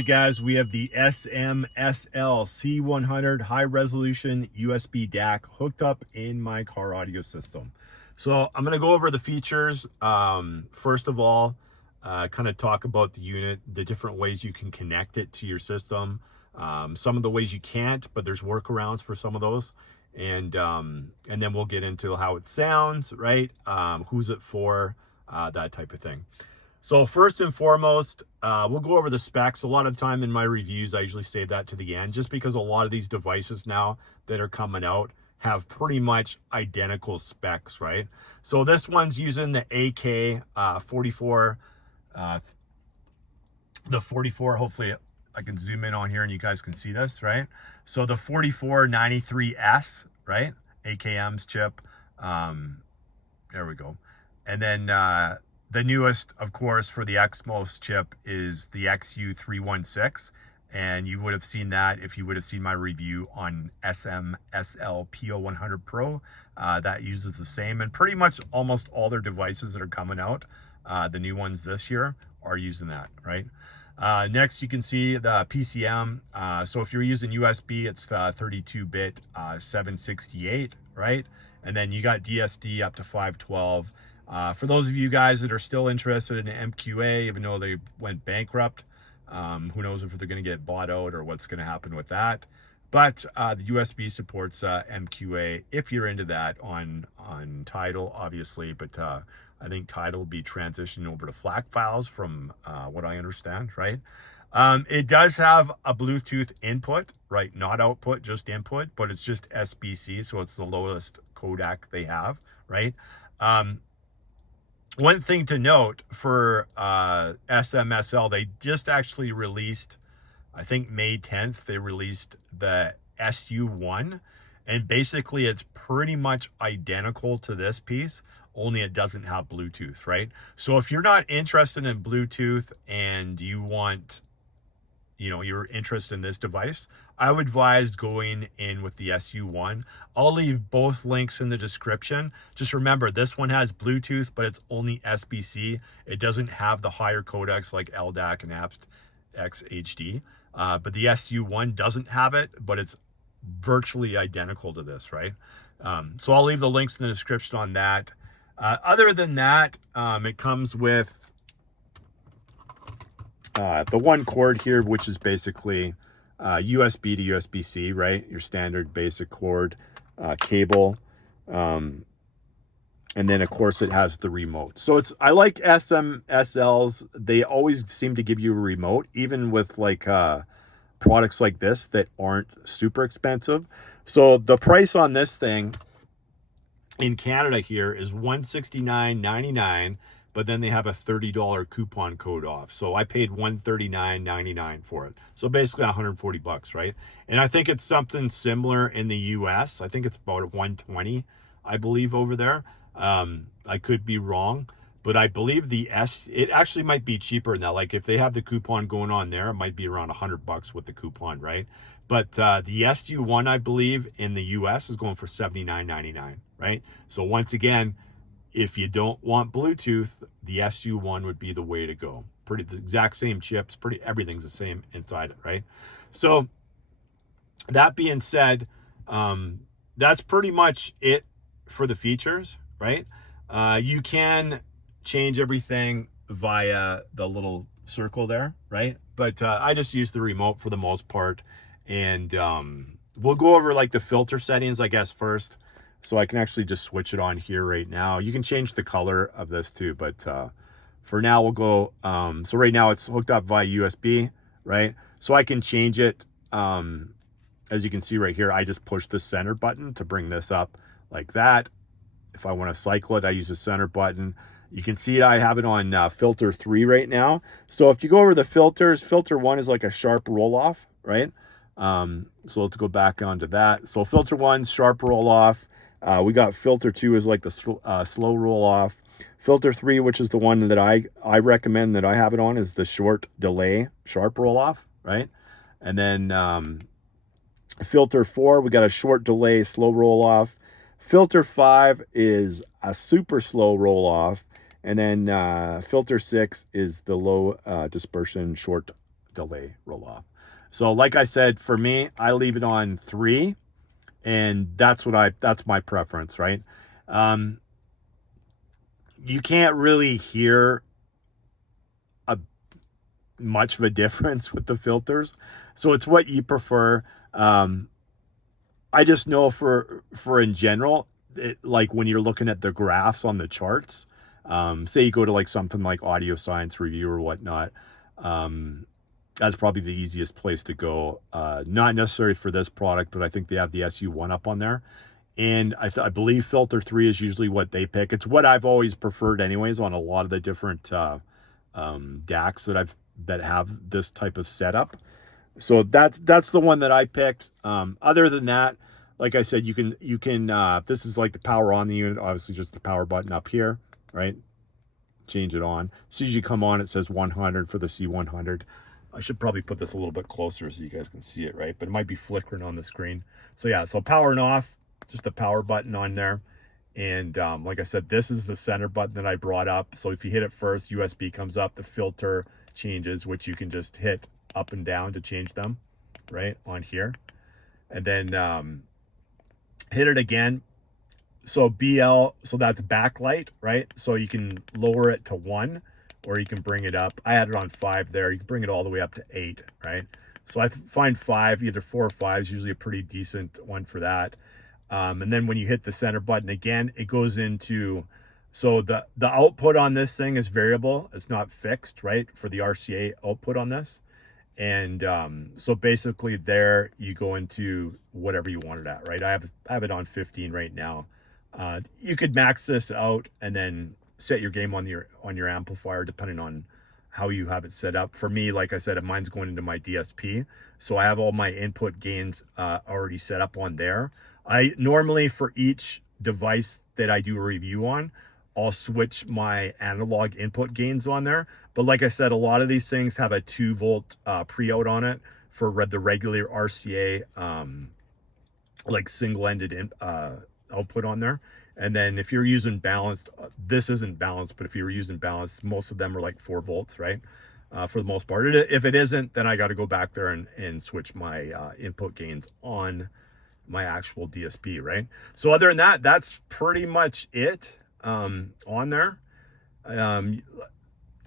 right, guys, we have the S.M.S.L C100 high resolution USB DAC hooked up in my car audio system. So I'm going to go over the features. First of all, kind of talk about the unit, the different ways you can connect it to your system. Some of the ways you can't, but there's workarounds for some of those. And then we'll get into how it sounds, right? Who's it for, that type of thing. So first and foremost, we'll go over the specs. A lot of time in my reviews, I usually save that to the end, just because a lot of these devices now that are coming out have pretty much identical specs, right? So this one's using the AK 44, the 44, hopefully I can zoom in on here and you guys can see this, right? So the 4493S, right? AKM's chip. There we go. And then the newest, of course, for the XMOS chip is the XU316. And you would have seen that if you would have seen my review on SMSL PO100 Pro. That uses the same. And pretty much almost all their devices that are coming out, the new ones this year, are using that, right? Next, you can see the PCM. So if you're using USB, it's 32-bit 768, right? And then you got DSD up to 512. For those of you guys that are still interested in MQA, even though they went bankrupt, who knows if they're going to get bought out or what's going to happen with that. But the USB supports MQA if you're into that on Tidal, obviously. But I think Tidal will be transitioning over to FLAC files from what I understand, right? It does have a Bluetooth input, right? Not output, just input, but it's just SBC, so it's the lowest codec they have, right? One thing to note for S.M.S.L, they just actually released, I think May 10th, they released the SU1, and basically it's pretty much identical to this piece, only it doesn't have Bluetooth, right? So if you're not interested in Bluetooth and you want, you're interested in this device, I would advise going in with the SU1. I'll leave both links in the description. Just remember, this one has Bluetooth, but it's only SBC. It doesn't have the higher codecs like LDAC and aptX HD. But the SU1 doesn't have it, but it's virtually identical to this, right? So I'll leave the links in the description on that. Other than that, it comes with the one cord here, which is basically USB to USB-C, right? Your standard basic cord cable. And then, of course, it has the remote. So I like SMSLs. They always seem to give you a remote, even with like products like this that aren't super expensive. So the price on this thing in Canada here is $169.99. But then they have a $30 coupon code off. So I paid $139.99 for it. So basically $140, right? And I think it's something similar in the US. I think it's about $120, I believe, over there. I could be wrong, but I believe it actually might be cheaper than that. Like if they have the coupon going on there, it might be around $100 with the coupon, right? But the SU1, I believe, in the US is going for $79.99, right? So once again, if you don't want Bluetooth, the SU1 would be the way to go. The exact same chips, everything's the same inside it, right? So that being said, that's pretty much it for the features, right? You can change everything via the little circle there, right? But I just use the remote for the most part. And we'll go over like the filter settings, I guess, first. So I can actually just switch it on here right now. You can change the color of this too, but for now we'll go, so right now it's hooked up via USB, right? So I can change it, as you can see right here, I just push the center button to bring this up like that. If I want to cycle it, I use the center button. You can see I have it on filter 3 right now. So if you go over the filters, filter 1 is like a sharp roll off, right? So let's go back onto that. So filter 1, sharp roll off. We got filter 2 is like the slow roll off. Filter 3, which is the one that I recommend that I have it on, is the short delay, sharp roll off, right? And then filter 4, we got a short delay, slow roll off. Filter 5 is a super slow roll off. And then filter 6 is the low dispersion, short delay roll off. So like I said, for me, I leave it on 3, and that's my preference, right? You can't really hear much of a difference with the filters, so it's what you prefer. I just know for in general, like when you're looking at the graphs on the charts, say you go to like something like Audio Science Review or whatnot, that's probably the easiest place to go. Not necessary for this product, but I think they have the SU1 up on there. And I believe filter 3 is usually what they pick. It's what I've always preferred anyways on a lot of the different DACs that have this type of setup. So that's the one that I picked. Other than that, like I said, you can this is like the power on the unit, obviously just the power button up here, right? Change it on. As soon as you come on, it says 100 for the C100. I should probably put this a little bit closer so you guys can see it, right? But it might be flickering on the screen. So yeah, so power and off, just the power button on there. And like I said, this is the center button that I brought up. So if you hit it first, USB comes up, the filter changes, which you can just hit up and down to change them, right, on here. And then hit it again. So BL, so that's backlight, right? So you can lower it to 1, or you can bring it up. I had it on 5 there. You can bring it all the way up to 8, right? So I find 5, either 4 or 5 is usually a pretty decent one for that. And then when you hit the center button again, it goes into, so the output on this thing is variable. It's not fixed, right, for the RCA output on this. And so basically there you go into whatever you want it at, right? I have it on 15 right now. You could max this out and then set your game on your amplifier depending on how you have it set up. For me, like I said, mine's going into my DSP, so I have all my input gains already set up on there. I normally, for each device that I do a review on, I'll switch my analog input gains on there. But like I said, a lot of these things have a 2-volt pre-out on it for the regular RCA, like single-ended output on there. And then if you're using balanced, this isn't balanced, but if you're using balanced, most of them are like 4 volts, right? For the most part. If it isn't, then I got to go back there and switch my input gains on my actual DSP, right? So other than that, that's pretty much it on there.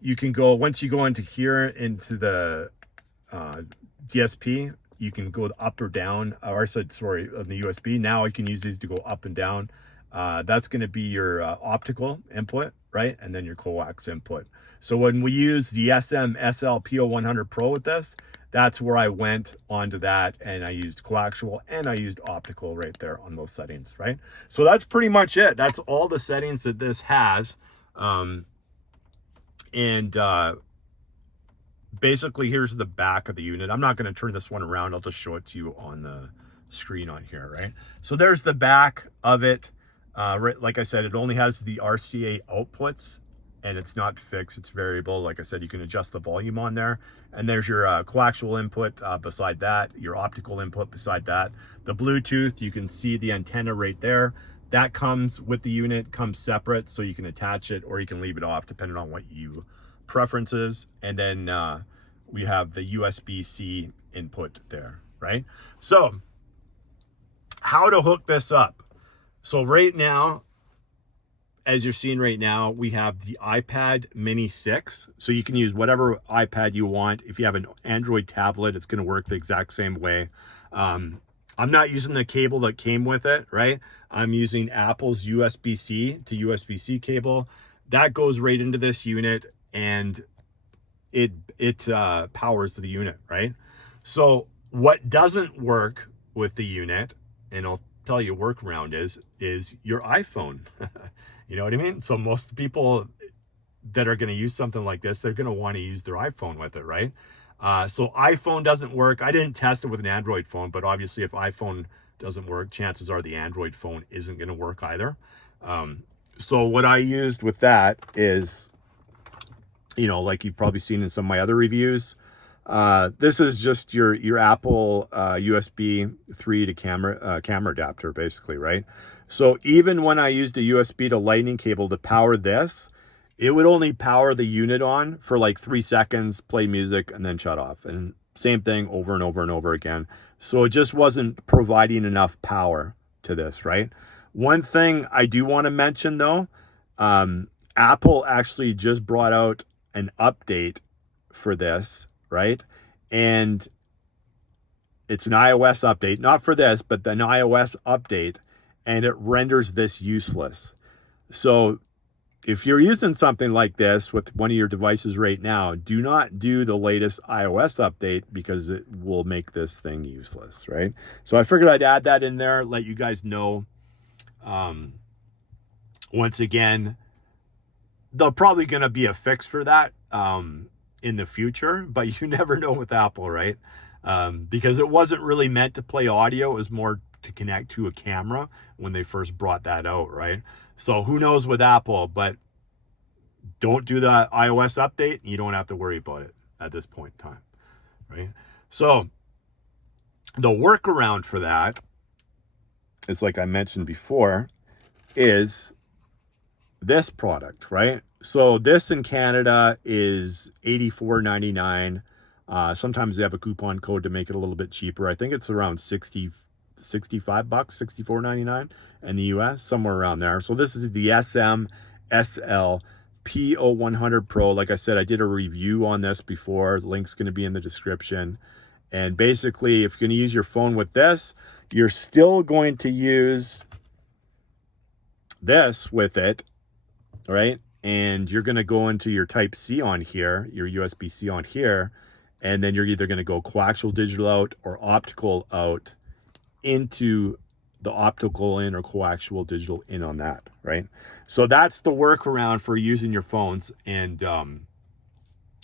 You can go, once you go into here, into the DSP, you can go up or down, or I said, sorry, on the USB. Now I can use these to go up and down. That's going to be your optical input, right? And then your coax input. So when we use the S.M.S.L PO100 Pro with this, that's where I went onto that, and I used coaxial and I used optical right there on those settings, right? So that's pretty much it. That's all the settings that this has. Basically, here's the back of the unit. I'm not going to turn this one around. I'll just show it to you on the screen on here, right? So there's the back of it. Right, like I said, it only has the RCA outputs, and it's not fixed, it's variable. Like I said, you can adjust the volume on there. And there's your coaxial input beside that, your optical input beside that. The Bluetooth, you can see the antenna right there. That comes with the unit, comes separate, so you can attach it or you can leave it off depending on what you preferences. And then we have the USB-C input there, right? So how to hook this up. So right now, as you're seeing right now, we have the iPad Mini 6. So you can use whatever iPad you want. If you have an Android tablet, it's going to work the exact same way. I'm not using the cable that came with it, right? I'm using Apple's USB-C to USB-C cable. That goes right into this unit, and it powers the unit, right? So what doesn't work with the unit, and I'll tell you workaround is your iPhone. You know what I mean? So most people that are going to use something like this, they're going to want to use their iPhone with it, right? So iPhone doesn't work. I didn't test it with an Android phone, but obviously if iPhone doesn't work, chances are the Android phone isn't going to work either. So what I used with that is, you know, like you've probably seen in some of my other reviews, this is just your Apple USB 3 to camera adapter, basically, right? So even when I used a USB to lightning cable to power this, it would only power the unit on for like 3 seconds, play music, and then shut off. And same thing over and over and over again. So it just wasn't providing enough power to this, right? One thing I do want to mention though, Apple actually just brought out an update for this, right? And it's an iOS update, not for this, but an iOS update, and it renders this useless. So if you're using something like this with one of your devices right now, do not do the latest iOS update because it will make this thing useless, right? So I figured I'd add that in there, let you guys know. Once again, there's probably going to be a fix for that in the future, but you never know with Apple, right? Because it wasn't really meant to play audio. It was more to connect to a camera when they first brought that out, right? So who knows with Apple, but don't do the iOS update. You don't have to worry about it at this point in time, right? So the workaround for that is, like I mentioned before, is this product, right? So this in Canada is $84.99. Sometimes they have a coupon code to make it a little bit cheaper. I think it's around 65 bucks, $64.99 in the US, somewhere around there. So this is the S.M.S.L. PO100 Pro. Like I said, I did a review on this before. The link's going to be in the description. And basically, if you're going to use your phone with this, you're still going to use this with it, right? And you're going to go into your Type-C on here, your USB-C on here, and then you're either going to go coaxial digital out or optical out into the optical in or coaxial digital in on that, right? So that's the workaround for using your phones. And I'll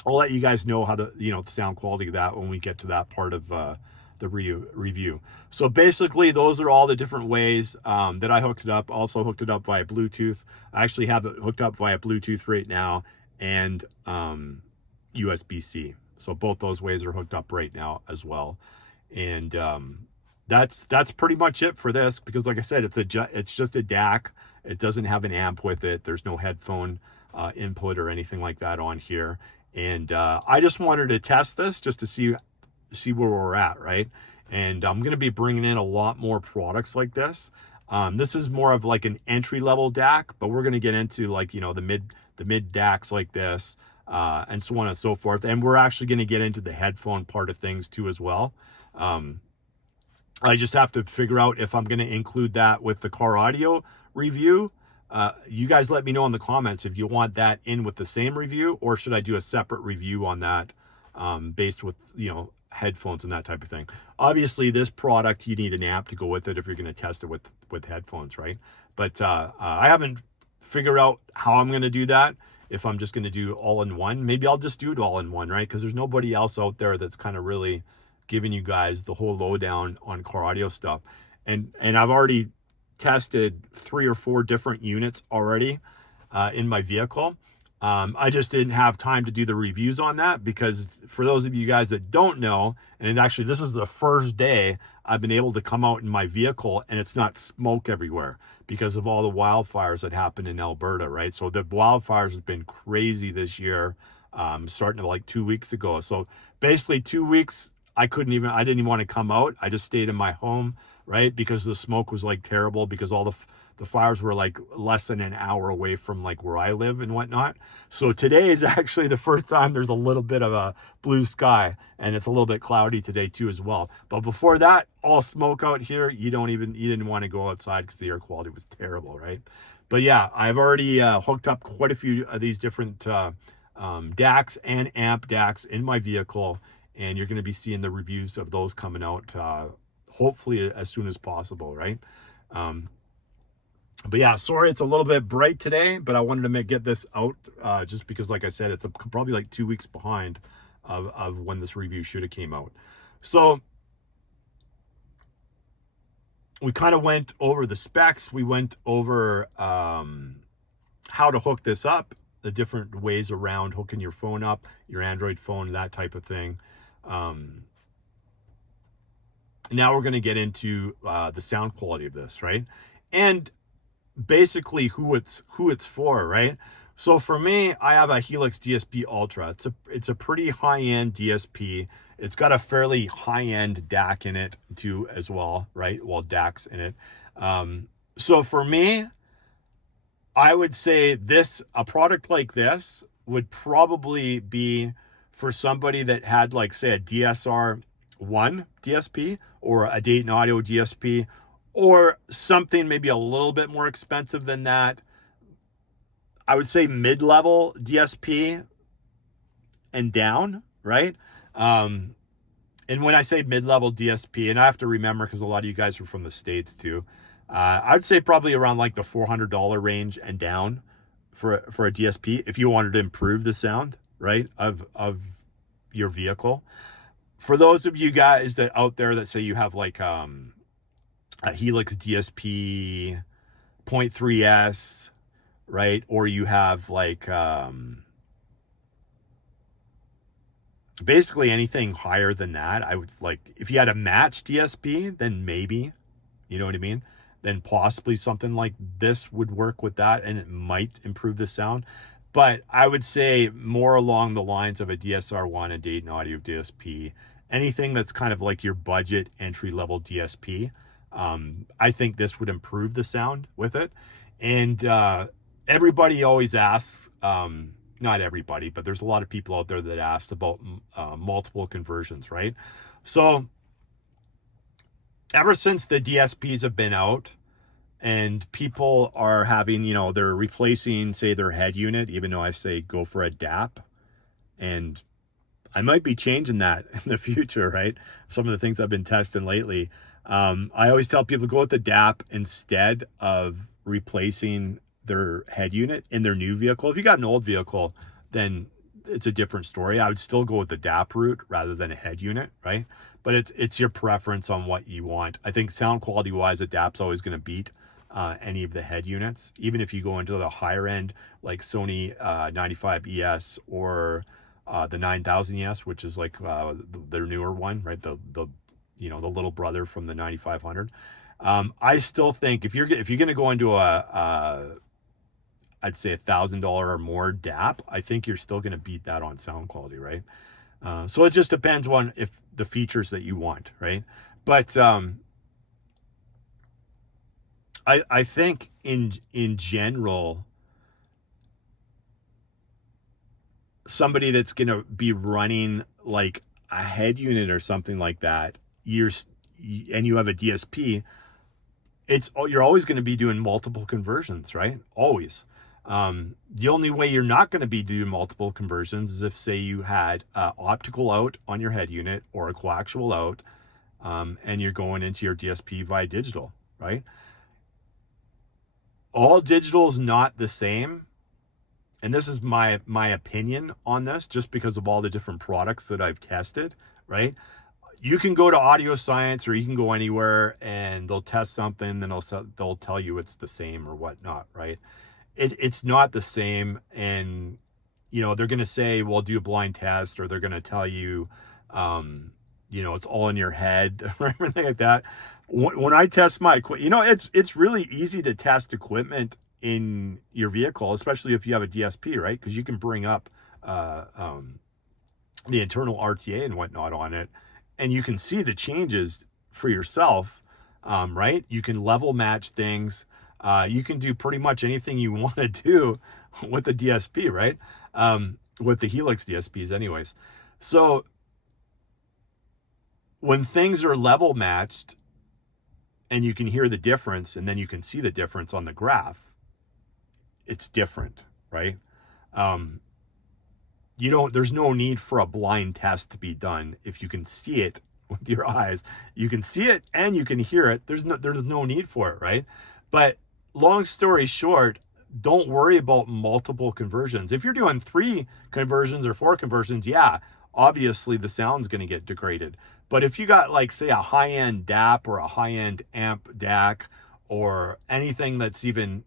let you guys know how to, the sound quality of that when we get to that part of the review. So basically, those are all the different ways that I hooked it up. Also hooked it up via Bluetooth. I actually have it hooked up via Bluetooth right now and USB-C. So both those ways are hooked up right now as well. And that's pretty much it for this, because like I said, it's just a DAC. It doesn't have an amp with it. There's no headphone input or anything like that on here. And I just wanted to test this just to see where we're at, right? And I'm going to be bringing in a lot more products like this. This is more of like an entry-level DAC, but we're going to get into like, the mid DACs like this, and so on and so forth. And we're actually going to get into the headphone part of things too as well. I just have to figure out if I'm going to include that with the car audio review. You guys let me know in the comments if you want that in with the same review, or should I do a separate review on that based with, headphones and that type of thing. Obviously, this product, you need an amp to go with it if you're going to test it with headphones, right? But I haven't figured out how I'm going to do that. If I'm just going to do all in one, maybe I'll just do it all in one, right? Because there's nobody else out there that's kind of really giving you guys the whole lowdown on car audio stuff. And I've already tested 3 or 4 different units already in my vehicle. I just didn't have time to do the reviews on that, because for those of you guys that don't know, and actually this is the first day I've been able to come out in my vehicle and it's not smoke everywhere because of all the wildfires that happened in Alberta, right? So the wildfires have been crazy this year, starting like 2 weeks ago. So basically 2 weeks, I didn't even want to come out. I just stayed in my home, right? Because the smoke was like terrible, because all the fires were like less than an hour away from like where I live and whatnot. So today is actually the first time there's a little bit of a blue sky, and it's a little bit cloudy today too as well. But before that, all smoke out here. You didn't want to go outside because the air quality was terrible, right? But yeah, I've already hooked up quite a few of these different DACs and amp DACs in my vehicle, and you're going to be seeing the reviews of those coming out hopefully as soon as possible, right? But yeah, sorry it's a little bit bright today, but I wanted to get this out just because, like I said, it's probably like 2 weeks behind of when this review should have came out. So we kind of went over the specs. We went over how to hook this up, the different ways around hooking your phone up, your Android phone, that type of thing. Now we're going to get into the sound quality of this, right? And basically who it's for, right? So for me, I have a Helix DSP Ultra. It's a pretty high-end DSP. It's got a fairly high-end DAC in it too as well, right? Well, DACs in it. So for me, I would say a product like this would probably be for somebody that had, like, say, a DSR1 DSP or a Dayton Audio DSP, or something maybe a little bit more expensive than that. I would say mid-level DSP and down, right? And when I say mid-level DSP, and I have to remember because a lot of you guys are from the States too, I'd say probably around like the $400 range and down for a DSP if you wanted to improve the sound, right, of your vehicle. For those of you guys that out there that say you have like a Helix DSP 0.3S, right, or you have like basically anything higher than that, I would, like, if you had a matched DSP, then maybe, you know what I mean? Then possibly something like this would work with that, and it might improve the sound. But I would say more along the lines of a DSR1, a Dayton Audio DSP, anything that's kind of like your budget entry-level DSP. I think this would improve the sound with it. And everybody always asks, not everybody, but there's a lot of people out there that asked about multiple conversions, right? So ever since the DSPs have been out and people are having, they're replacing, say, their head unit, even though I say go for a DAP, and I might be changing that in the future, right? Some of the things I've been testing lately. I always tell people go with the DAP instead of replacing their head unit in their new vehicle. If you got an old vehicle, then it's a different story. I would still go with the DAP route rather than a head unit, right? But it's your preference on what you want. I think sound quality wise, a DAP's always going to beat any of the head units, even if you go into the higher end like Sony 95 ES or the 9000 ES, which is like their newer one, right? The little brother from the 9500. I still think if you're going to go into I'd say $1,000 or more DAP, I think you're still going to beat that on sound quality, right? So it just depends on if the features that you want, right? But I think in general, somebody that's going to be running like a head unit or something like that, and you have a DSP, you're always going to be doing multiple conversions, right? Always. The only way you're not going to be doing multiple conversions is if, say, you had optical out on your head unit or a coaxial out, and you're going into your DSP via digital, right? All digital is not the same. And this is my opinion on this, just because of all the different products that I've tested, right? You can go to Audio Science or you can go anywhere and they'll test something, then they'll tell you it's the same or whatnot, right? It's not the same. And, they're going to say, well, do a blind test, or they're going to tell you, it's all in your head or everything like that. When I test my equipment, it's really easy to test equipment in your vehicle, especially if you have a DSP, right? Because you can bring up the internal RTA and whatnot on it, and you can see the changes for yourself, right? You can level match things. You can do pretty much anything you want to do with the DSP, right? With the Helix DSPs anyways. So when things are level matched and you can hear the difference, and then you can see the difference on the graph, it's different, right? There's no need for a blind test to be done. If you can see it with your eyes, you can see it and you can hear it. There's no need for it, right? But long story short, don't worry about multiple conversions. If you're doing 3 conversions or 4 conversions, yeah, obviously the sound's going to get degraded. But if you got, like, say, a high-end DAP or a high-end amp DAC or anything that's even,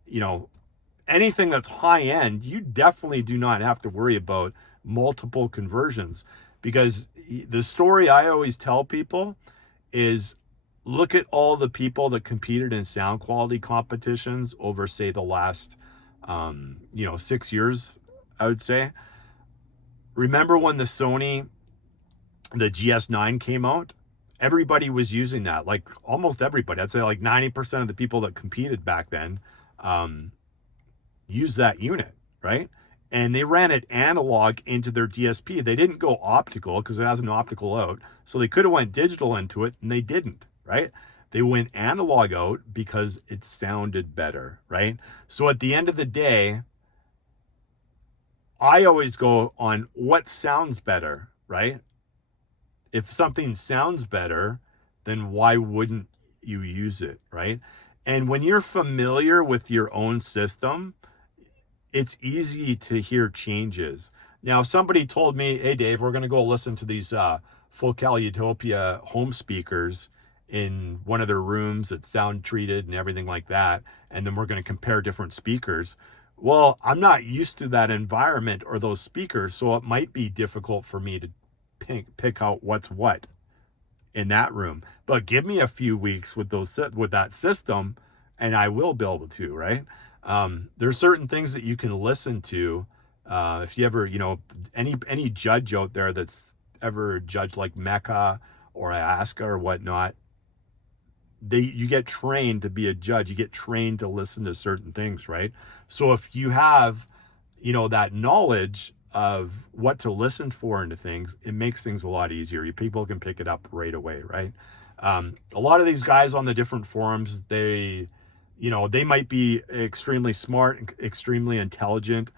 anything that's high-end, you definitely do not have to worry about multiple conversions, because the story I always tell people is look at all the people that competed in sound quality competitions over, say, the last, 6 years, I would say. Remember when the GS9 came out? Everybody was using that, like almost everybody. I'd say like 90% of the people that competed back then used that unit, right? And they ran it analog into their DSP. They didn't go optical because it has an optical out. So they could have went digital into it, and they didn't, right? They went analog out because it sounded better, right? So at the end of the day, I always go on what sounds better, right? If something sounds better, then why wouldn't you use it, right? And when you're familiar with your own system, it's easy to hear changes. Now, if somebody told me, hey, Dave, we're going to go listen to these Focal Utopia home speakers in one of their rooms that's sound treated and everything like that, and then we're going to compare different speakers. Well, I'm not used to that environment or those speakers, so it might be difficult for me to pick out what's what in that room. But give me a few weeks with that system, and I will be able to, right? There's certain things that you can listen to. If you ever, any judge out there that's ever judged like Mecca or Ayahuasca or whatnot, you get trained to be a judge. You get trained to listen to certain things, right? So if you have, that knowledge of what to listen for into things, it makes things a lot easier. People can pick it up right away, right? A lot of these guys on the different forums, they might be extremely smart and extremely intelligent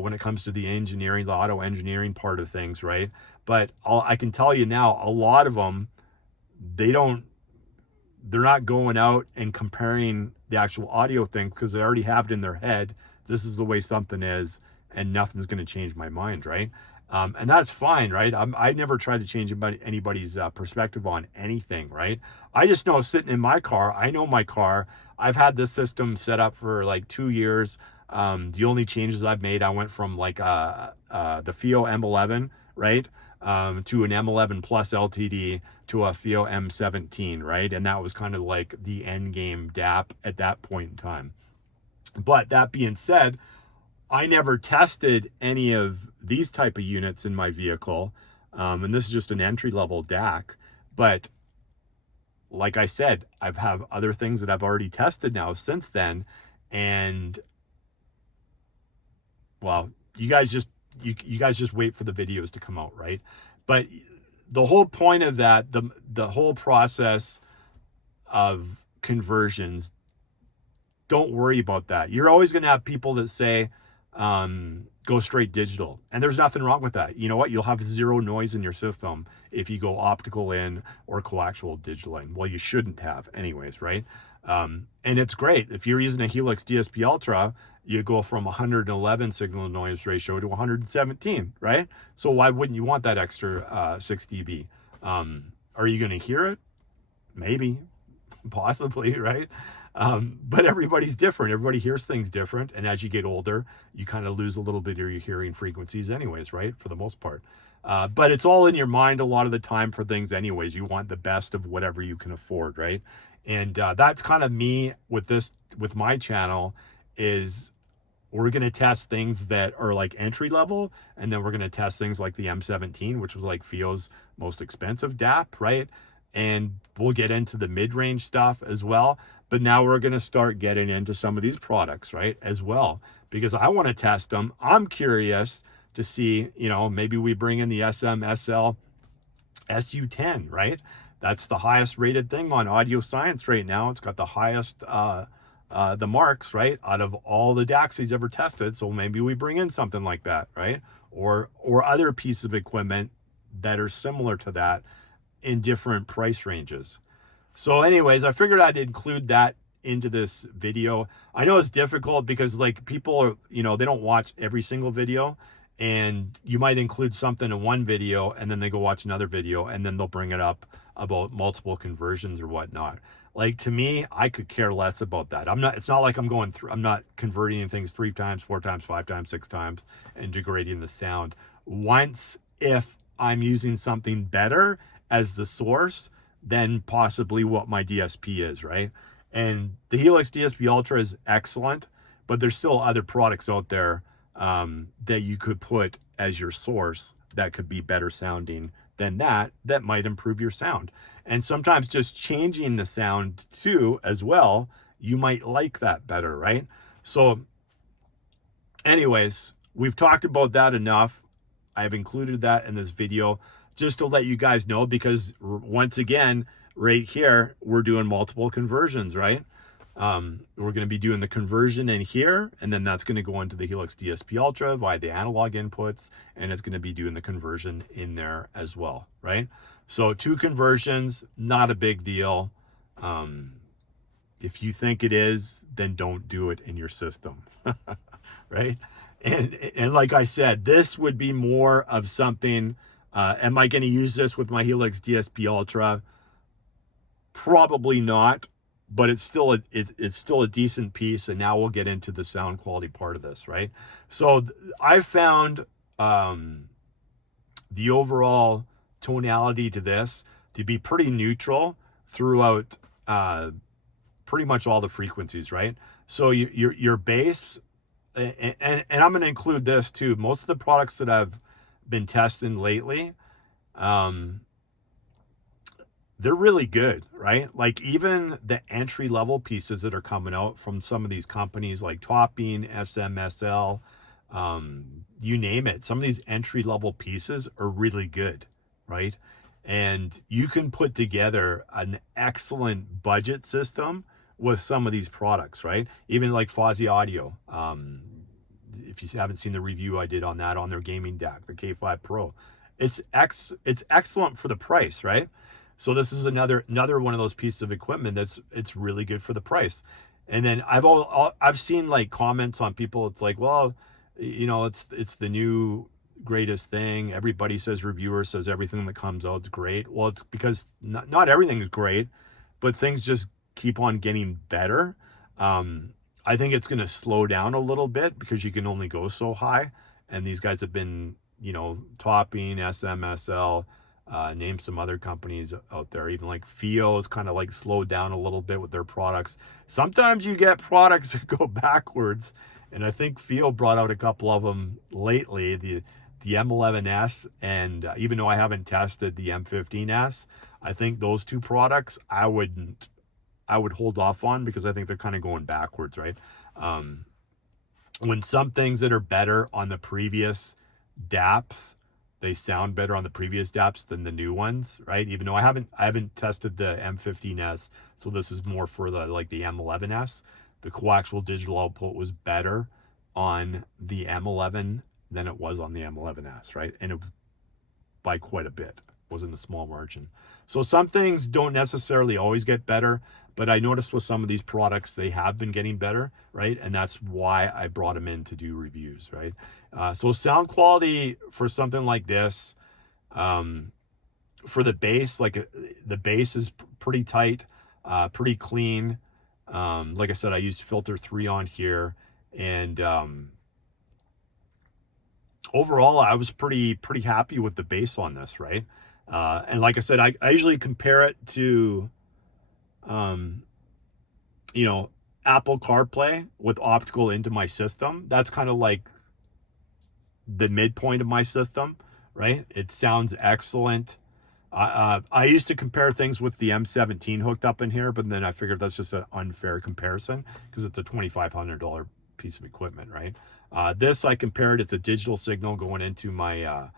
when it comes to the auto engineering part of things, right? But I can tell you now, a lot of them, they're not going out and comparing the actual audio thing because they already have it in their head. This is the way something is, and nothing's going to change my mind, right? And that's fine, right? I never tried to change anybody's perspective on anything, right? I just know sitting in my car, I know my car. I've had this system set up for like 2 years. The only changes I've made, I went from like the FiiO M11, right? To an M11 Plus LTD to a FiiO M17, right? And that was kind of like the end game DAP at that point in time. But that being said, I never tested any of these type of units in my vehicle. And this is just an entry-level DAC. But like I said, I've have other things that I've already tested now since then. And well, you guys just wait for the videos to come out, right? But the whole point of that, the whole process of conversions, don't worry about that. You're always going to have people that say, go straight digital. And there's nothing wrong with that. You know what? You'll have zero noise in your system if you go optical in or coaxial digital in. Well, you shouldn't have anyways, right? And it's great. If you're using a Helix DSP Ultra, you go from 111 signal to noise ratio to 117, right? So why wouldn't you want that extra 6 dB? Are you going to hear it? Maybe, possibly, right? But everybody's different. Everybody hears things different. And as you get older, you kind of lose a little bit of your hearing frequencies anyways, right? For the most part. But it's all in your mind a lot of the time for things anyways. You want the best of whatever you can afford, right? And that's kind of me with my channel is we're going to test things that are like entry level. And then we're going to test things like the M17, which was like FiiO's most expensive DAP, right? And we'll get into the mid-range stuff as well. But now we're going to start getting into some of these products, right, as well, because I want to test them. I'm curious to see, maybe we bring in the S.M.S.L SU10, right? That's the highest rated thing on Audio Science right now. It's got the highest, the marks, right, out of all the DACs he's ever tested. So maybe we bring in something like that, right? Or other pieces of equipment that are similar to that in different price ranges. So anyways, I figured I'd include that into this video. I know it's difficult because like people are, they don't watch every single video, and you might include something in one video and then they go watch another video and then they'll bring it up about multiple conversions or whatnot. Like to me, I could care less about that. It's not like I'm not converting things 3 times, 4 times, 5 times, 6 times and degrading the sound. Once, if I'm using something better as the source, than possibly what my DSP is, right? And the Helix DSP Ultra is excellent, but there's still other products out there that you could put as your source that could be better sounding than that might improve your sound. And sometimes just changing the sound too as well, you might like that better, right? So anyways, we've talked about that enough. I've included that in this video just to let you guys know, because once again, right here, we're doing multiple conversions, right? We're going to be doing the conversion in here, and then that's going to go into the Helix DSP Ultra via the analog inputs, and it's going to be doing the conversion in there as well, right? So 2 conversions, not a big deal. If you think it is, then don't do it in your system, right? And like I said, this would be more of something, am I going to use this with my Helix DSP Ultra? Probably not, but it's still a decent piece. And now we'll get into the sound quality part of this, right? So I found the overall tonality to this to be pretty neutral throughout pretty much all the frequencies, right? So your bass, and I'm going to include this too. Most of the products that I've been testing lately, they're really good, right? Like even the entry level pieces that are coming out from some of these companies like Topping, S.M.S.L, you name it. Some of these entry level pieces are really good, right? And you can put together an excellent budget system with some of these products, right? Even like Fuzzy Audio. If you haven't seen the review I did on that, on their gaming DAC, the K5 Pro, it's excellent for the price, right? So this is another one of those pieces of equipment it's really good for the price. And then I've seen like comments on people. It's like, well, you know, it's the new greatest thing. Everybody says, reviewer says everything that comes out is great. Well, it's because not everything is great, but things just keep on getting better. I think it's going to slow down a little bit because you can only go so high. And these guys have been, you know, Topping, S.M.S.L, name some other companies out there. Even like FiiO is kind of like slowed down a little bit with their products. Sometimes you get products that go backwards. And I think FiiO brought out a couple of them lately, the M11S, and even though I haven't tested the M15S, I think those 2 products I would hold off on because I think they're kind of going backwards, right? When some things that are better on the previous DAPs, they sound better on the previous DAPs than the new ones, right? Even though I haven't tested the M15S, so this is more for the M11S. The coaxial digital output was better on the M11 than it was on the M11S, right? And it was by quite a bit. It wasn't a small margin. So some things don't necessarily always get better, but I noticed with some of these products, they have been getting better, right? And that's why I brought them in to do reviews, right? So sound quality for something like this, for the bass, like the bass is pretty tight, pretty clean. Like I said, I used filter 3 on here, and overall I was pretty happy with the bass on this, right? And like I said, I usually compare it to you know, Apple CarPlay with optical into my system. That's kind of like the midpoint of my system, right? It sounds excellent. I used to compare things with the M17 hooked up in here, but then I figured that's just an unfair comparison because it's a $2,500 piece of equipment, right? This I compared, it's a digital signal going into my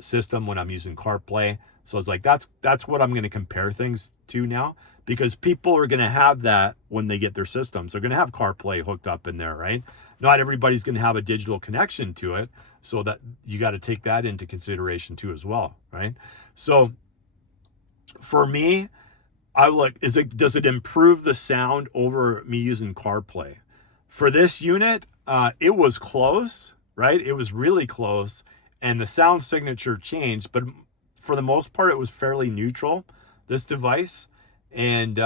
system when I'm using CarPlay. So it's like, that's what I'm going to compare things to now, because people are going to have that when they get their systems. They're going to have CarPlay hooked up in there, right? Not everybody's going to have a digital connection to it. So that you got to take that into consideration too as well, right? So for me, does it improve the sound over me using CarPlay? For this unit, it was close, right? It was really close, and the sound signature changed, but for the most part, it was fairly neutral, this device. And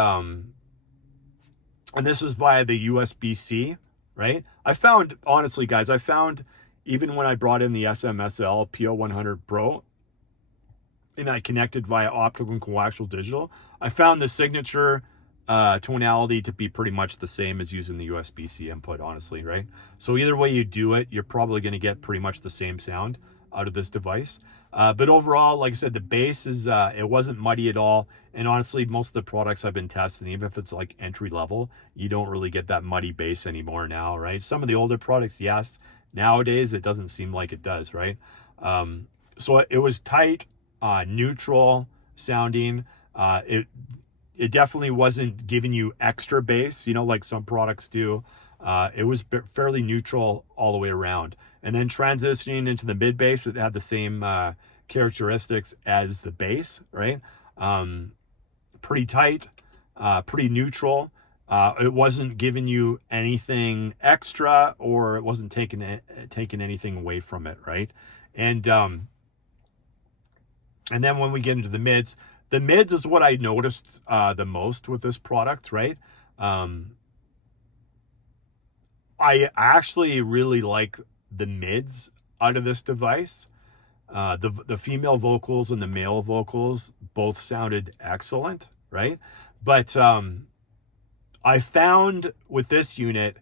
this is via the USB-C, right? I found, honestly, guys, even when I brought in the S.M.S.L. PO100 Pro, and I connected via optical and coaxial digital, I found the signature tonality to be pretty much the same as using the USB-C input, honestly, right? So either way you do it, you're probably going to get pretty much the same sound out of this device. But overall, like I said, the bass is, it wasn't muddy at all. And honestly, most of the products I've been testing, even if it's like entry level, you don't really get that muddy bass anymore now, right? Some of the older products, yes. Nowadays, it doesn't seem like it does, right? So it was tight, neutral sounding. It definitely wasn't giving you extra bass, you know, like some products do. It was fairly neutral all the way around. And then transitioning into the mid bass, it had the same characteristics as the bass, right? Pretty tight, pretty neutral. It wasn't giving you anything extra, or it wasn't taking anything away from it, right? And then when we get into the mids is what I noticed the most with this product, right? I actually really like the mids out of this device. The female vocals and the male vocals both sounded excellent, right? But I found with this unit,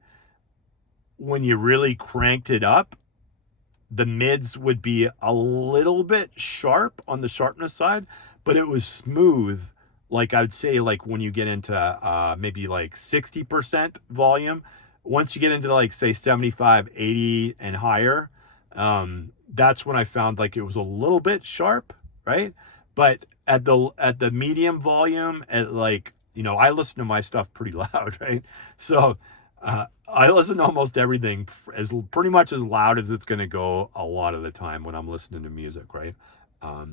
when you really cranked it up, the mids would be a little bit sharp on the sharpness side, but it was smooth. Like I'd say, like when you get into maybe like 60% volume, once you get into like say 75, 80 and higher, that's when I found like it was a little bit sharp, right? But at the medium volume, at like, you know, I listen to my stuff pretty loud, right? So I listen to almost everything as pretty much as loud as it's going to go a lot of the time when I'm listening to music, right?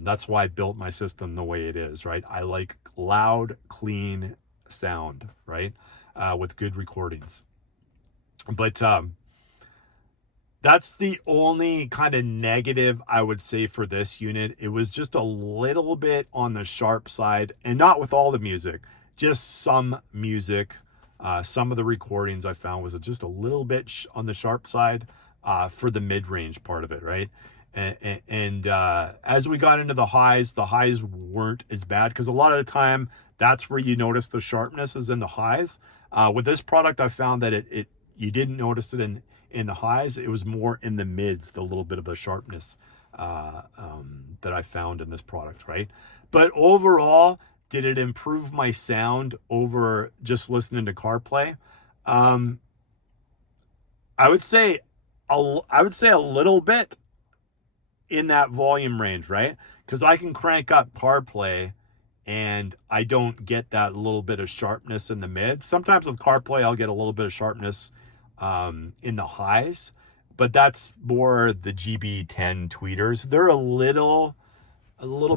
That's why I built my system the way it is, right? I like loud, clean sound, right? With good recordings. But that's the only kind of negative I would say for this unit. It was just a little bit on the sharp side, and not with all the music, just some music. Some of the recordings I found was just a little bit on the sharp side for the mid-range part of it, right? And as we got into the highs weren't as bad, because a lot of the time that's where you notice the sharpness is in the highs. With this product, I found that it you didn't notice it in the highs. It was more in the mids, the little bit of the sharpness that I found in this product, right? But overall, did it improve my sound over just listening to CarPlay? I would say a little bit in that volume range, right? Because I can crank up CarPlay and I don't get that little bit of sharpness in the mids. Sometimes with CarPlay, I'll get a little bit of sharpness in the highs, but that's more the GB10 tweeters. They're a little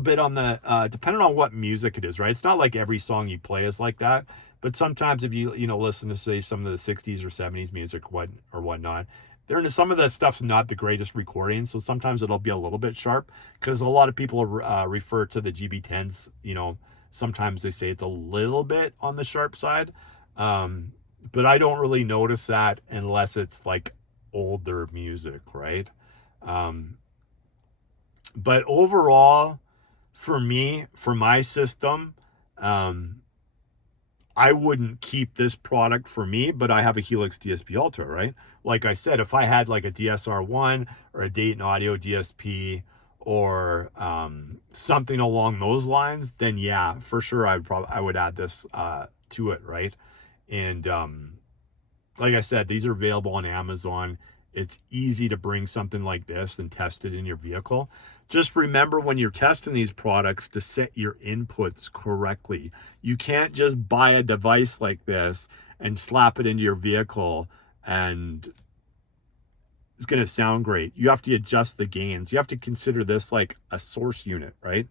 bit on the depending on what music it is, right? It's not like every song you play is like that, but sometimes if you listen to say some of the 60s or 70s music whatnot, some of that stuff's not the greatest recording, so sometimes it'll be a little bit sharp, because a lot of people refer to the GB10s, sometimes they say it's a little bit on the sharp side, but I don't really notice that unless it's like older music, right? But overall, for my system, I wouldn't keep this product for me, but I have a Helix DSP Ultra, right? Like I said, if I had like a DSR1 or a Dayton Audio DSP or something along those lines, then yeah, for sure I would add this to it, right? And like I said, these are available on Amazon. It's easy to bring something like this and test it in your vehicle. Just remember when you're testing these products to set your inputs correctly. You can't just buy a device like this and slap it into your vehicle and it's going to sound great. You have to adjust the gains. You have to consider this like a source unit, right?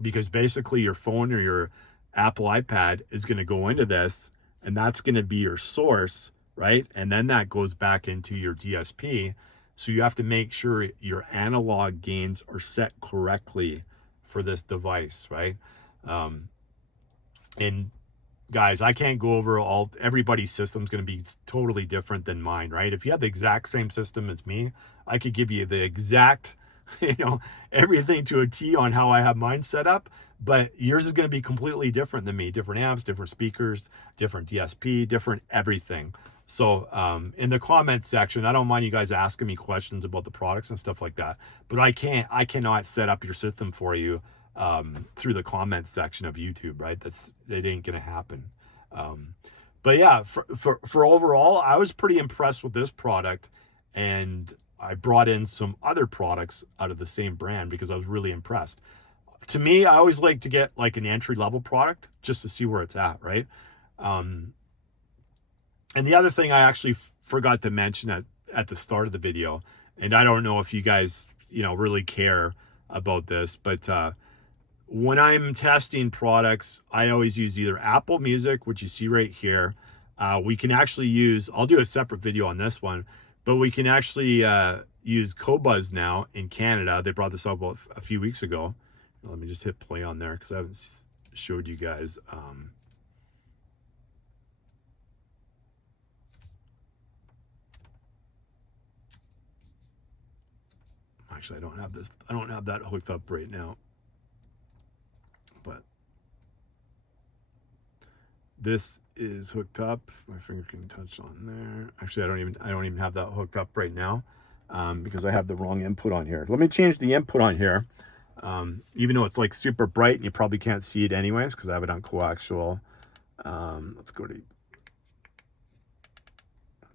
Because basically your phone or your Apple iPad is going to go into this, and that's going to be your source, right? And then that goes back into your DSP. So you have to make sure your analog gains are set correctly for this device, right? And guys, I can't go over everybody's system's going to be totally different than mine, right? If you have the exact same system as me, I could give you the exact you know, everything to a T on how I have mine set up, but yours is going to be completely different than me. Different amps, different speakers, different DSP, different everything. So in the comments section, I don't mind you guys asking me questions about the products and stuff like that, but I cannot set up your system for you through the comments section of YouTube, right? It ain't gonna happen. But yeah, for overall, I was pretty impressed with this product, and I brought in some other products out of the same brand because I was really impressed. To me, I always like to get like an entry level product just to see where it's at, right? And the other thing I actually forgot to mention at the start of the video, and I don't know if you guys, you know, really care about this, but when I'm testing products, I always use either Apple Music, which you see right here. We can actually use, I'll do a separate video on this one, but we can actually use Qobuz now in Canada. They brought this up about a few weeks ago. Let me just hit play on there because I haven't showed you guys. Actually, I don't have this. I don't have that hooked up right now. But this is hooked up. My finger can touch on there. Actually, I don't even have that hooked up right now because I have the wrong input on here. Let me change the input on here. Even though it's like super bright and you probably can't see it anyways because I have it on coaxial. Let's go to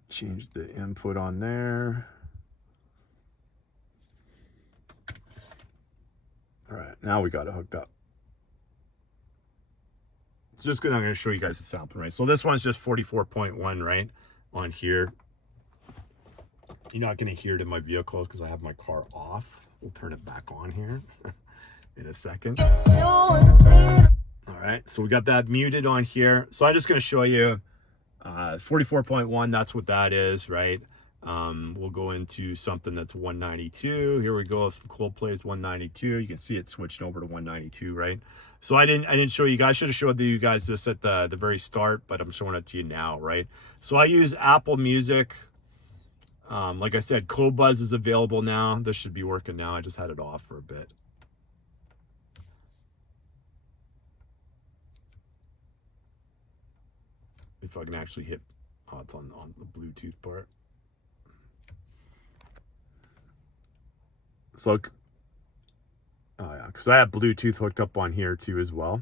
change the input on there. All right, now we got it hooked up. It's just I'm going to show you guys the sampling, right? So this one's just 44.1, right, on here. You're not going to hear it in my vehicles because I have my car off. We'll turn it back on here in a second. All right, so we got that muted on here. So I'm just going to show you 44.1. That's what that is, right? We'll go into something that's 192. Here we go. Some Coldplay's 192. You can see it switched over to 192, right? So I didn't show you guys. I should have showed you guys this at the very start, but I'm showing it to you now, right? So I use Apple Music. Like I said, Qobuz is available now. This should be working now. I just had it off for a bit. If I can actually hit, oh, it's on the Bluetooth part. So, oh yeah, because I have Bluetooth hooked up on here too as well.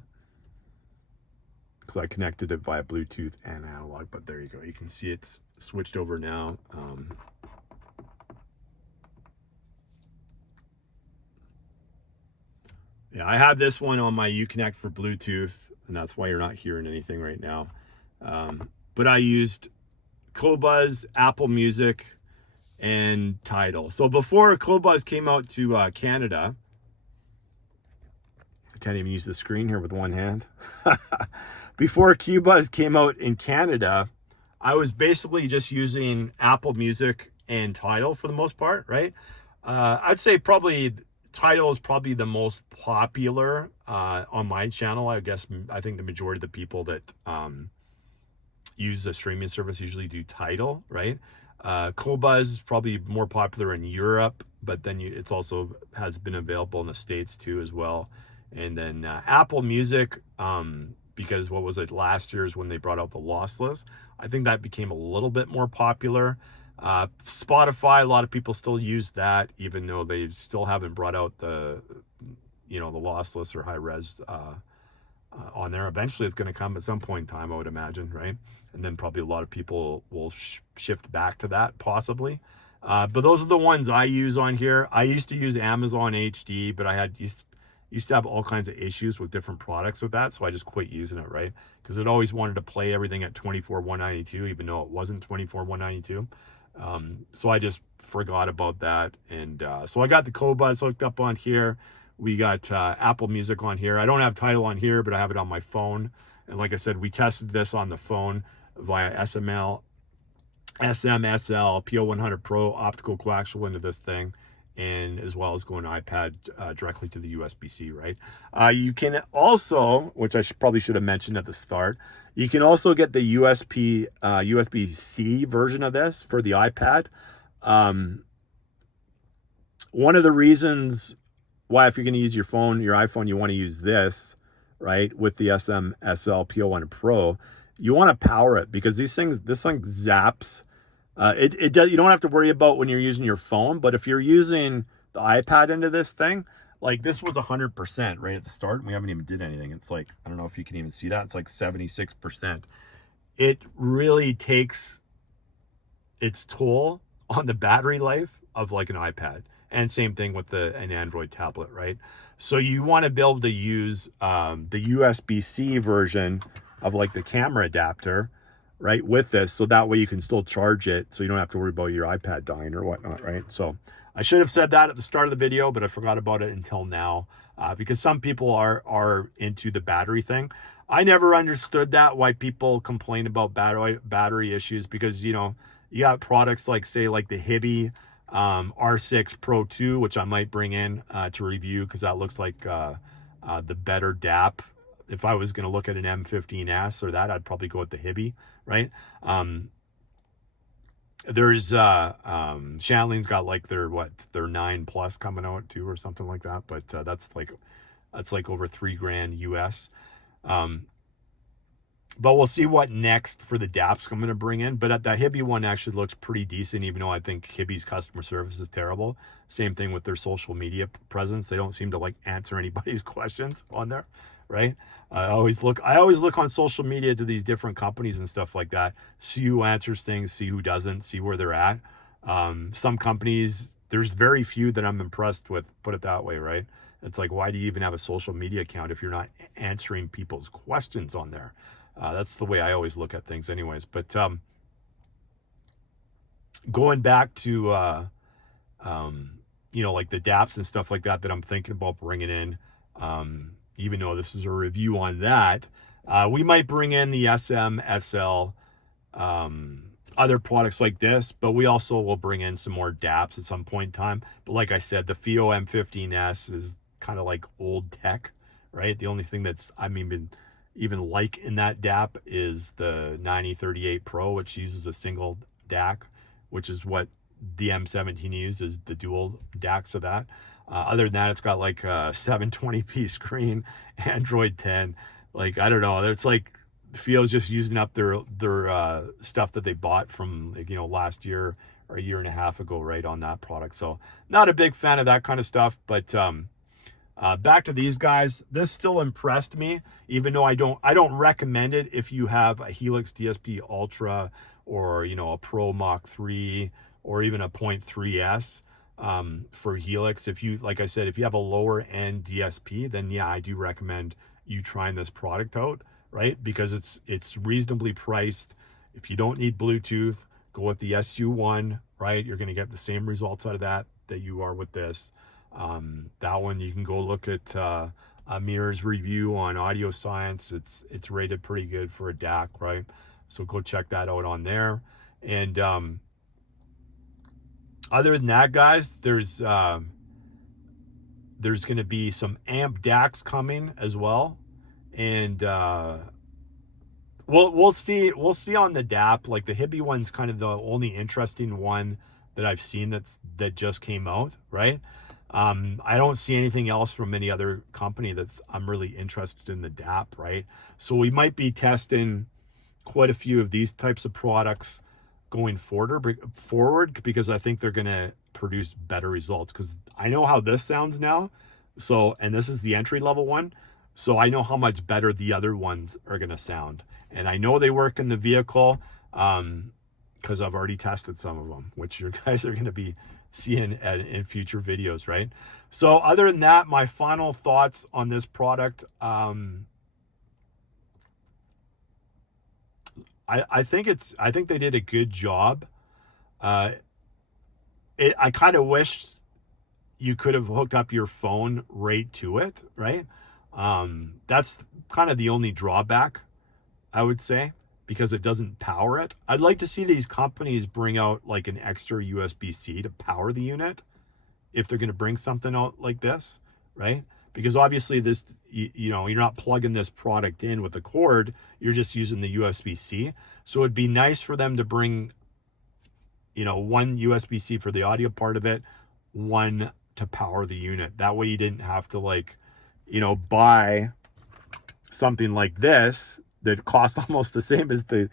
Because I connected it via Bluetooth and analog, but there you go. You can see it's switched over now. Yeah, I have this one on my Uconnect for Bluetooth, and that's why you're not hearing anything right now. But I used Qobuz, Apple Music, and Tidal. So before Qobuz came out to Canada, I can't even use the screen here with one hand. Before Qobuz came out in Canada, I was basically just using Apple Music and Tidal for the most part, right? I'd say probably Tidal is probably the most popular on my channel. I think the majority of the people that use a streaming service usually do Tidal, right? Qobuz is probably more popular in Europe, but then it's also has been available in the States too as well. And then Apple Music, because what was it, last year's when they brought out the lossless, I think that became a little bit more popular. Spotify, a lot of people still use that, even though they still haven't brought out the lossless or high res on there. Eventually it's going to come at some point in time, I would imagine, right? And then probably a lot of people will shift back to that possibly. But those are the ones I use on here. I used to use Amazon HD, but I used to have all kinds of issues with different products with that, so I just quit using it, right? Because it always wanted to play everything at 24/192, even though it wasn't 24/192. So I just forgot about that, and so I got the Qobuz hooked up on here. We got Apple Music on here. I don't have Tidal on here, but I have it on my phone. And like I said, we tested this on the phone via S.M.S.L, PO100 Pro optical coaxial into this thing, and as well as going iPad directly to the USB-C, right? You can also, which I probably should have mentioned at the start, you can also get the USB-C version of this for the iPad. one of the reasons why, if you're going to use your phone, your iPhone, you want to use this, right, with the SMSL PO100 Pro, you want to power it, because this thing zaps. It does. You don't have to worry about when you're using your phone, but if you're using the iPad into this thing, like this was 100% right at the start. We haven't even did anything. It's like, I don't know if you can even see that. It's like 76%. It really takes its toll on the battery life of like an iPad. And same thing with an Android tablet, right? So you want to be able to use the USB-C version of like the camera adapter, right, with this, so that way you can still charge it, so you don't have to worry about your iPad dying or whatnot, right? So I should have said that at the start of the video, but I forgot about it until now, because some people are into the battery thing. I never understood that, why people complain about battery issues, because, you know, you got products like, say, like the Hiby R6 Pro 2, which I might bring in to review, because that looks like the better DAP. If I was going to look at an M15S or that, I'd probably go with the Hiby, right? There's Shanley's got like their 9 Plus coming out too, or something like that, but that's like over $3,000 US. But we'll see what next for the DAPs I'm going to bring in. But that Hiby one actually looks pretty decent, even though I think Hiby's customer service is terrible. Same thing with their social media presence. They don't seem to like answer anybody's questions on there, right? I always look on social media to these different companies and stuff like that. See who answers things, see who doesn't, see where they're at. Some companies, there's very few that I'm impressed with, put it that way, right? It's like, why do you even have a social media account if you're not answering people's questions on there? That's the way I always look at things anyways. But going back to, you know, like the DAPs and stuff like that I'm thinking about bringing in, even though this is a review on that, we might bring in the S.M.S.L, other products like this, but we also will bring in some more DAPs at some point in time. But like I said, the FiiO M15S is kind of like old tech, right? The only thing that's, I mean, been even like in that DAP is the 9038 Pro, which uses a single DAC, which is what the M17 uses, the dual DACs of that. Other than that, it's got like a 720p screen, Android 10. Like, I don't know, it's like FiiO's just using up their stuff that they bought from, like, you know, last year or a year and a half ago, right, on that product. So not a big fan of that kind of stuff. But back to these guys, this still impressed me, even though I don't recommend it if you have a Helix DSP Ultra, or, you know, a Pro Mach 3, or even a 0.3S for Helix. If you, like I said, if you have a lower end DSP, then yeah, I do recommend you trying this product out, right? Because it's reasonably priced. If you don't need Bluetooth, go with the SU1, right? You're going to get the same results out of that you are with this. That one, you can go look at Amir's review on Audio Science. It's rated pretty good for a DAC, right? So go check that out on there. And other than that, guys, there's going to be some amp DACs coming as well, and we'll see on the DAP. Like the Hiby one's kind of the only interesting one that I've seen that just came out, right? I don't see anything else from any other company I'm really interested in the DAP, right? So we might be testing quite a few of these types of products going forward, because I think they're going to produce better results, because I know how this sounds now. So, and this is the entry level one. So I know how much better the other ones are going to sound. And I know they work in the vehicle, because I've already tested some of them, which you guys are going to be seeing in future videos, right? So other than that, my final thoughts on this product, I think they did a good job. I kind of wish you could have hooked up your phone right to it, right? That's kind of the only drawback, I would say, because it doesn't power it. I'd like to see these companies bring out like an extra USB-C to power the unit, if they're going to bring something out like this, right? Because obviously this, you know, you're not plugging this product in with a cord, you're just using the USB-C. So it'd be nice for them to bring, you know, one USB-C for the audio part of it, one to power the unit. That way you didn't have to, like, you know, buy something like this that cost almost the same as the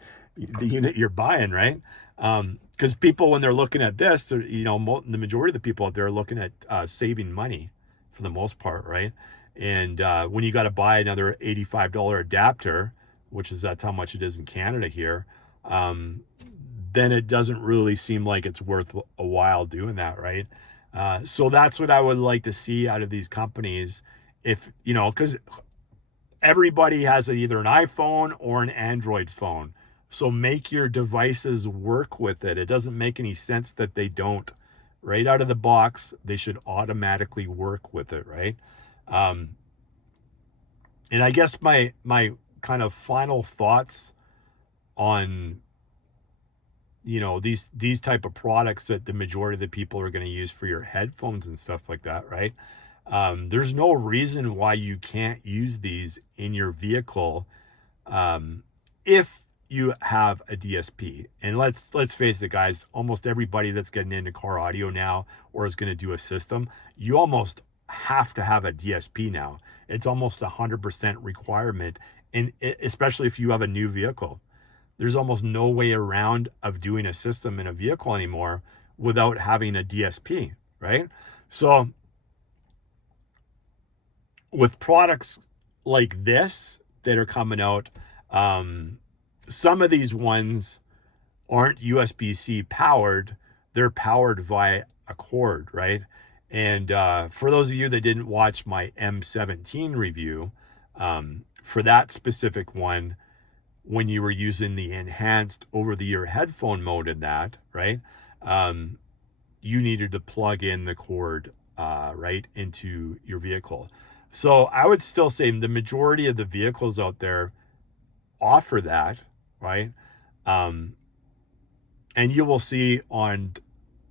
unit you're buying, right? Because people, when they're looking at this, you know, the majority of the people out there are looking at saving money for the most part, right? And when you got to buy another $85 adapter, which is that's how much it is in Canada here, then it doesn't really seem like it's worth a while doing that, right? So that's what I would like to see out of these companies. If, you know, because everybody has either an iPhone or an Android phone. So make your devices work with it. It doesn't make any sense that they don't. Right out of the box, they should automatically work with it, right? And I guess my kind of final thoughts on, you know, these type of products that the majority of the people are going to use for your headphones and stuff like that, right? There's no reason why you can't use these in your vehicle if you have a DSP. And let's face it, guys, almost everybody that's getting into car audio now or is going to do a system, you almost have to have a DSP now. It's almost 100% requirement, and especially if you have a new vehicle. There's almost no way around of doing a system in a vehicle anymore without having a DSP, right? So with products like this that are coming out, some of these ones aren't USB-C powered. They're powered via a cord, right? And for those of you that didn't watch my M17 review, for that specific one, when you were using the enhanced over-the-ear headphone mode in that, right, you needed to plug in the cord right into your vehicle. So I would still say the majority of the vehicles out there offer that, right? And you will see on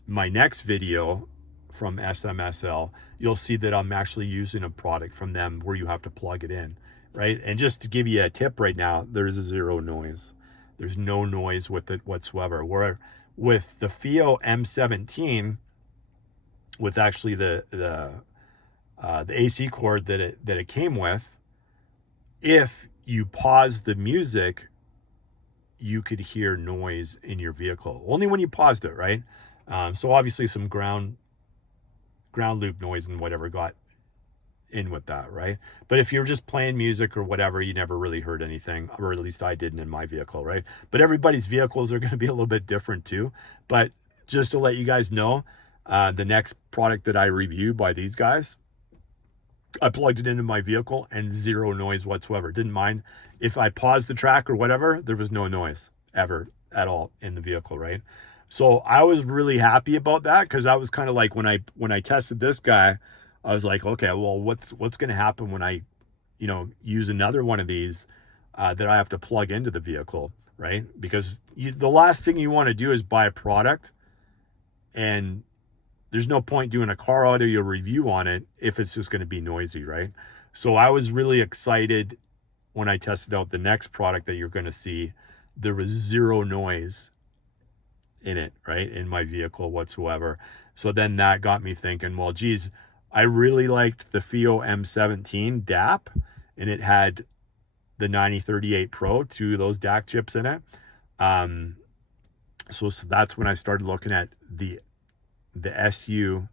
my next video from S.M.S.L, you'll see that I'm actually using a product from them where you have to plug it in, right? And just to give you a tip right now, there's zero noise. There's no noise with it whatsoever. Where with the FiiO M17, with actually the AC cord that it came with, if you pause the music, you could hear noise in your vehicle only when you paused it, right? So obviously some ground loop noise and whatever got in with that, right? But if you're just playing music or whatever, you never really heard anything, or at least I didn't in my vehicle, right? But everybody's vehicles are going to be a little bit different too. But just to let you guys know, the next product that I review by these guys, I plugged it into my vehicle and zero noise whatsoever. Didn't mind if I paused the track or whatever, there was no noise ever at all in the vehicle, right? So I was really happy about that, because I was kind of like, when I tested this guy, I was like, okay, well, what's going to happen when I, you know, use another one of these that I have to plug into the vehicle, right? Because the last thing you want to do is buy a product and there's no point doing a car audio review on it if it's just going to be noisy, right? So I was really excited when I tested out the next product that you're going to see. There was zero noise in it, right, in my vehicle whatsoever. So then that got me thinking, well, geez, I really liked the FiiO M17 DAC, and it had the 9038 Pro, two of those DAC chips in it. So that's when I started looking at the SU10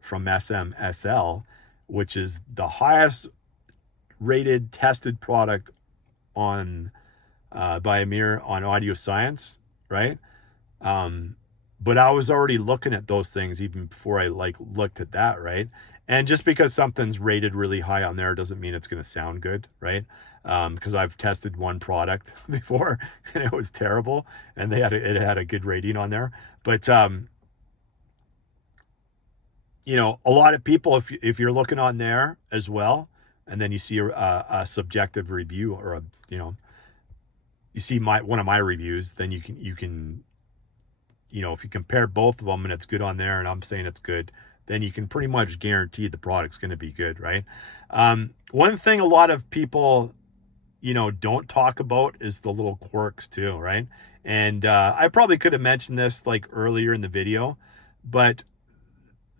from S.M.S.L, which is the highest rated tested product on by Amir on Audio Science, right? But I was already looking at those things even before I looked at that, right? And just because something's rated really high on there doesn't mean it's going to sound good, right? Because I've tested one product before and it was terrible, and it had a good rating on there. But you know, a lot of people, if you're looking on there as well, and then you see a subjective review, or you see one of my reviews, then you can, you know, if you compare both of them and it's good on there and I'm saying it's good, then you can pretty much guarantee the product's going to be good, right? One thing a lot of people, you know, don't talk about is the little quirks too, right? And I probably could have mentioned this like earlier in the video, but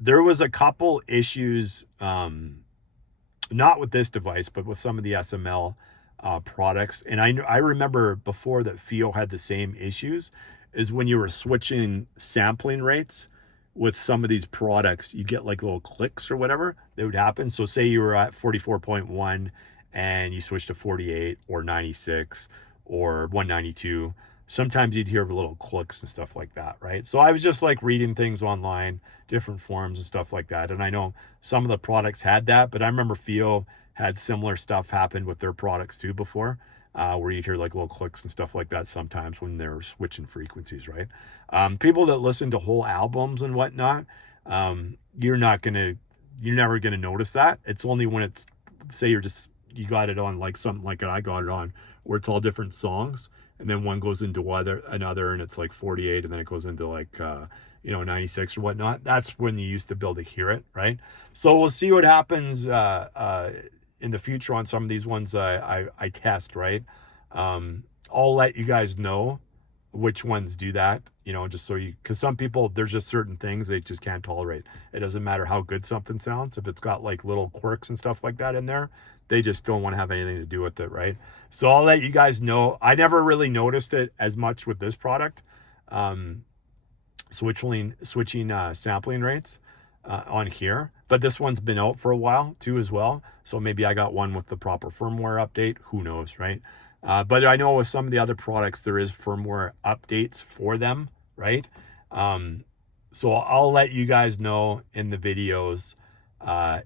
there was a couple issues, not with this device, but with some of the S.M.S.L products. And I remember before that FiiO had the same issues, is when you were switching sampling rates with some of these products, you get like little clicks or whatever that would happen. So say you were at 44.1 and you switched to 48 or 96 or 192. Sometimes you'd hear little clicks and stuff like that, right? So I was just like reading things online, different forums and stuff like that. And I know some of the products had that, but I remember FiiO had similar stuff happen with their products too before, where you'd hear like little clicks and stuff like that sometimes when they're switching frequencies, right? People that listen to whole albums and whatnot, you're never gonna notice that. It's only when it's, say you got it on like something like I got it on, where it's all different songs, and then one goes into another, and it's like 48, and then it goes into like 96 or whatnot. That's when you used to be able to hear it, right? So we'll see what happens in the future on some of these ones I test, right? I'll let you guys know which ones do that, just so because some people, there's just certain things they just can't tolerate. It doesn't matter how good something sounds. If it's got like little quirks and stuff like that in there, they just don't want to have anything to do with it, right? So I'll let you guys know. I never really noticed it as much with this product, switching sampling rates on here, but this one's been out for a while too as well, so maybe I got one with the proper firmware update, who knows, right? But I know with some of the other products there is firmware updates for them, right? So I'll let you guys know in the videos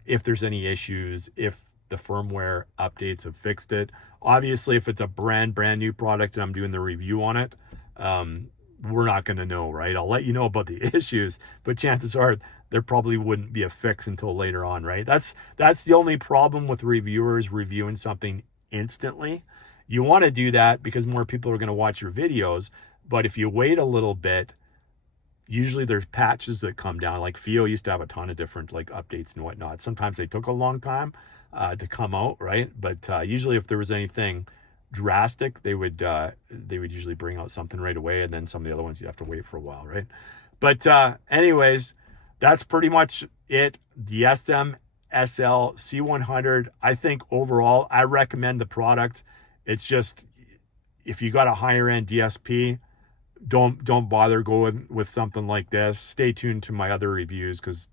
if there's any issues, if the firmware updates have fixed it. Obviously, if it's a brand new product and I'm doing the review on it, we're not going to know, right? I'll let you know about the issues, but chances are there probably wouldn't be a fix until later on, right? That's the only problem with reviewers reviewing something instantly. You want to do that because more people are going to watch your videos, but if you wait a little bit, usually there's patches that come down. Like FiiO used to have a ton of different like updates and whatnot. Sometimes they took a long time to come out, right? But usually if there was anything drastic, they would usually bring out something right away, and then some of the other ones you have to wait for a while, right? But anyways, that's pretty much it. The SMSL C100, I think overall I recommend the product. It's just, if you got a higher end DSP, don't bother going with something like this. Stay tuned to my other reviews, because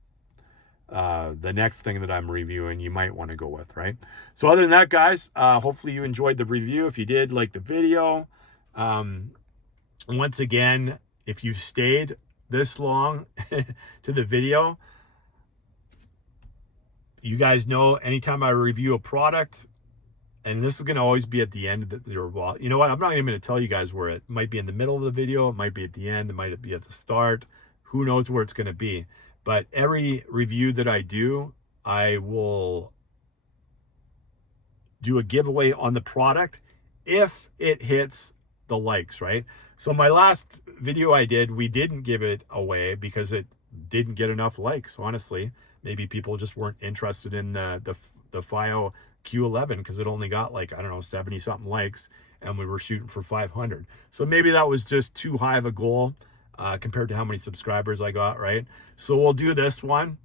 the next thing that I'm reviewing you might want to go with, right? So other than that, guys, hopefully you enjoyed the review. If you did, like the video. Once again, if you've stayed this long to the video, you guys know anytime I review a product, and this is going to always be at the end of the, well, you know what, I'm not even going to tell you guys where it might be. In the middle of the video, it might be at the end, it might be at the start, who knows where it's going to be. But every review that I do, I will do a giveaway on the product if it hits the likes, right? So my last video I did, we didn't give it away because it didn't get enough likes, honestly. Maybe people just weren't interested in the FiiO Q11 because it only got like, I don't know, 70 something likes, and we were shooting for 500. So maybe that was just too high of a goal compared to how many subscribers I got, right? So we'll do this one.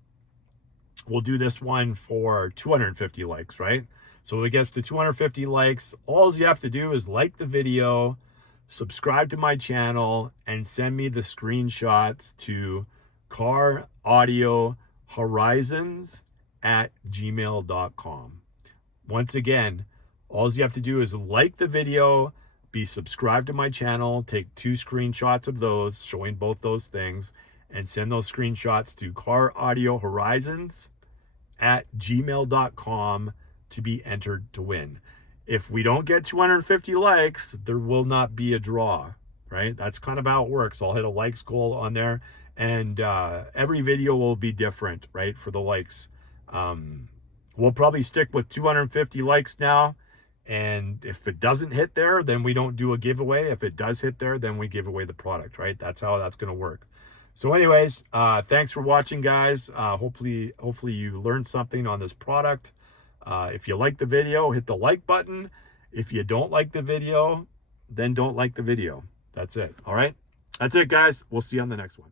We'll do this one for 250 likes, right? So if it gets to 250 likes, all you have to do is like the video, subscribe to my channel, and send me the screenshots to caraudiohorizons@gmail.com. Once again, all you have to do is like the video, be subscribed to my channel, take 2 screenshots of those showing both those things, and send those screenshots to caraudiohorizons@gmail.com to be entered to win. If we don't get 250 likes, there will not be a draw, right? That's kind of how it works. I'll hit a likes goal on there, and every video will be different, right, for the likes. We'll probably stick with 250 likes now, and if it doesn't hit there, then we don't do a giveaway. If it does hit there, then we give away the product, right? That's how that's going to work. So anyways, thanks for watching, guys. Hopefully you learned something on this product. If you like the video, hit the like button. If you don't like the video, then don't like the video. That's it. All right. That's it, guys. We'll see you on the next one.